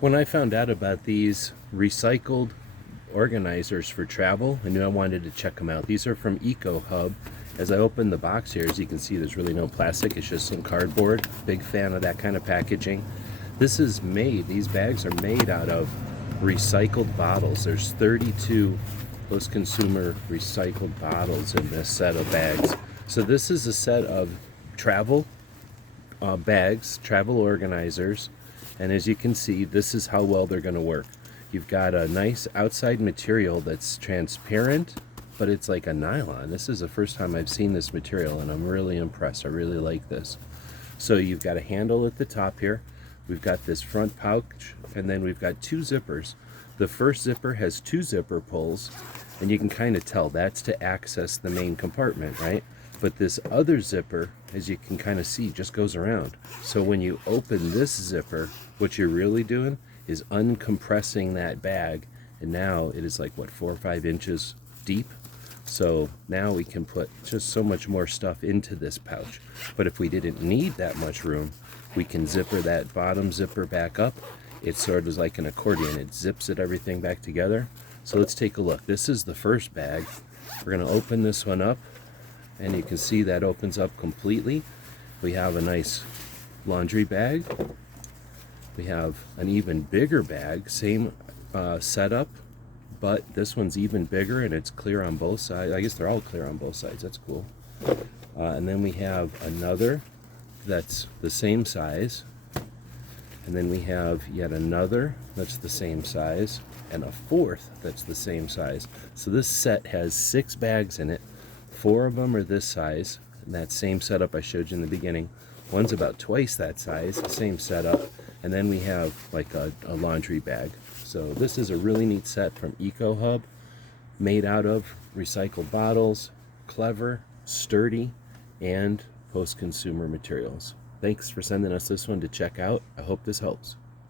When I found out about these recycled organizers for travel, I knew I wanted to check them out. These are from ECOHUB. As I open the box here, as you can see, there's really no plastic. It's just some cardboard. Big fan of that kind of packaging. This is made, these bags are made out of recycled bottles. There's 32 post-consumer recycled bottles in this set of bags. So this is a set of travel bags, travel organizers, and as you can see, this is how well they're going to work. You've got a nice outside material that's transparent, but it's like a nylon. This is the first time I've seen this material, and I'm really impressed. I really like this. So you've got a handle at the top here. We've got this front pouch, and then we've got two zippers. The first zipper has two zipper pulls, and you can kind of tell that's to access the main compartment, right? But this other zipper, as you can kind of see, just goes around. So when you open this zipper, what you're really doing is uncompressing that bag, and now it is like, what, 4 or 5 inches deep? So now we can put just so much more stuff into this pouch. But if we didn't need that much room, we can zipper that bottom zipper back up. It's sort of like an accordion. It zips it everything back together. So let's take a look. This is the first bag. We're going to open this one up, and you can see that opens up completely. We have a nice laundry bag. We have an even bigger bag, same setup, but this one's even bigger and it's clear on both sides. I guess they're all clear on both sides. That's cool. And then we have another that's the same size. And then we have yet another that's the same size, and a fourth that's the same size. So this set has 6 bags in it. 4 of them are this size, and that same setup I showed you in the beginning. One's about twice that size, the same setup. And then we have like a laundry bag. So this is a really neat set from ECOHUB, made out of recycled bottles, clever, sturdy, and post-consumer materials. Thanks for sending us this one to check out. I hope this helps.